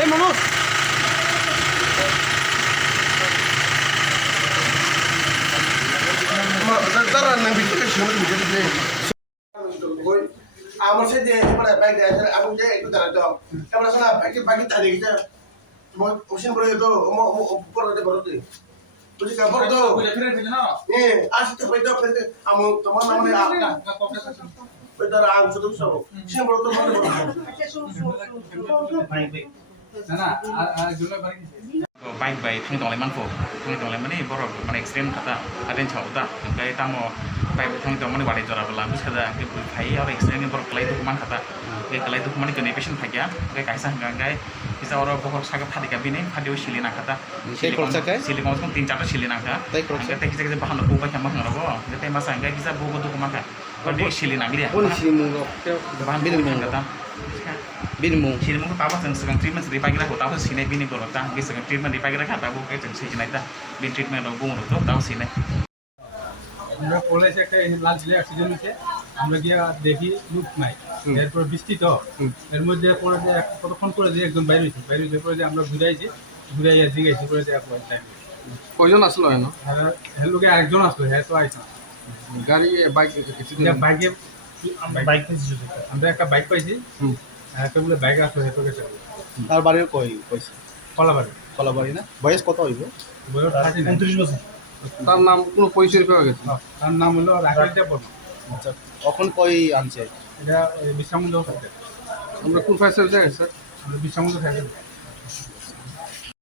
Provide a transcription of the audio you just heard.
এই মানুষ তারা না ভিতরে সময় ভিতরে আমার সাথে এবারে বাইক আছে আমি যে একটু দাঁড়া দাও এবারে শোনা বাইকে দাঁড়িয়ে গেছে তোমার ওশিন পড়ে তো পড়তে বড়তে বুঝি কা বড় তো এ আসতে হইতো ফেলতে আমি তোমার নামে ওইটার আং শুধু সব সিন বড় তো বড় না না আর গুলো বাড়ি baik baik thong tong leman mani borok mane extreme kata aden chauta kai tamo baik thong tong mani wadi jora bala bis kada ke khai aur extreme borok kalai tu man kata ke kalai tu mani kene patient thakya ke kaisa hangai bisa oro borok saga phadi ka bini phadio silina kata সেই খরচা খায় sili kong tong 3-4 silina ka তাই খরচা ke kisa kisa bahan ko ba kama ngaro ke te masa hangai kisa bogo tu kumaka phadio silina mi dia কোন সিলিমুঙ্গ bahan Binimung. kata বিনিমুং sini mungkin tahu kan sekarang treatment dari pagi lah, tahu sini bini kalau tak, sekarang treatment dari pagi lah kata aku kayak sini sini dah, bin treatment aku ngurut tuh tahu sini. আমরা কলেজে একটা লাল ঝিলে accident হয়েছে আমরা গিয়ে দেখি look নাই এরপর বৃষ্টি তো এর মধ্যে পরে যে কতক্ষণ করে যে একজন বাইরে হয়েছে পরে যে আমরা ঘুরাইয়া জিগাইছি পরে যে একবার টাইম কয়জন আসলো এনো এর লোকে আরেকজন আসলো হ্যাঁ তো আইসা গাড়ি বাইক বাইকে বাইক আমরা একটা বাইক পাইছি একটা বলে বাইক আসলো হেঁটো গেছে তার বাড়ির কই কইছে কলাবাড়ি কলাবাড়ি না বয়স কত হইব বয়স 39 বছর তার নাম কোনো পরিচয় পাওয়া গেছে তার নাম হলো রাকেশ দেববর্মা আচ্ছা কখন কই আনছে এটা বিশ্রামুন্দ আমরা কোন ফায়ার সার্ভিসে গেছে স্যার আমরা বিশ্রামুন্দ থাকে